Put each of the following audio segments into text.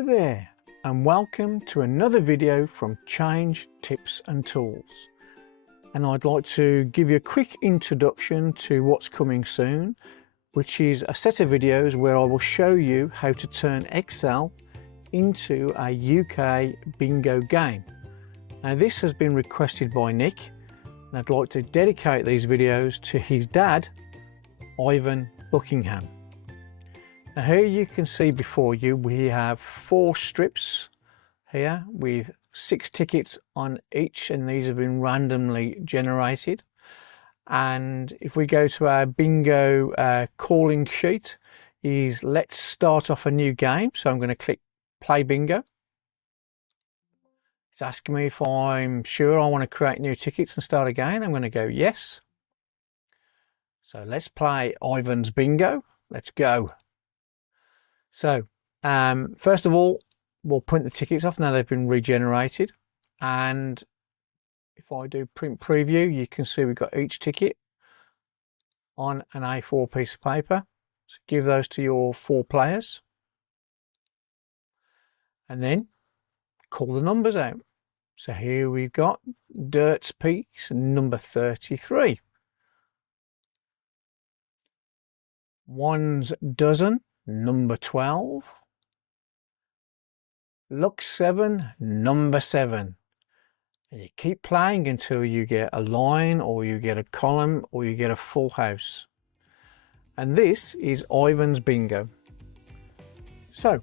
Hello there and welcome to another video from Change Tips and Tools, and I'd like to give you a quick introduction to what's coming soon, which is a set of videos where I will show you how to turn Excel into a UK bingo game. Now this has been requested by Nick, and I'd like to dedicate these videos to his dad, Ivan Buckingham. Now here you can see before you we have 4 strips here with 6 tickets on each, and these have been randomly generated. And if we go to our bingo calling sheet, is let's start off a new game. So I'm going to click play bingo. It's asking me if I'm sure I want to create new tickets and start again. I'm going to go yes. So let's play Ivan's bingo. Let's go. So first of all, we'll print the tickets off now they've been regenerated, and if I do print preview, you can see we've got each ticket on an A4 piece of paper. So give those to your 4 players and then call the numbers out. So here we've got Dirt's piece number 33, One's Dozen number 12, Luck 7 number 7, and you keep playing until you get a line or you get a column or you get a full house. And this is Ivan's bingo. So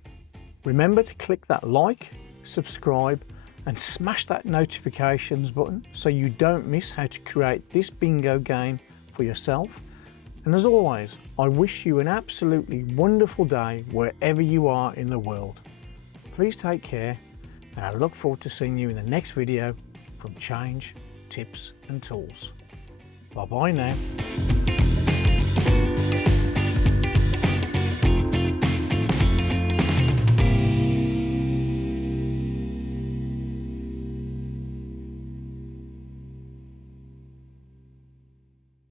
remember to click that like, subscribe and smash that notifications button so you don't miss how to create this bingo game for yourself. And as always, I wish you an absolutely wonderful day wherever you are in the world. Please take care, and I look forward to seeing you in the next video from Change Tips and Tools. Bye bye now.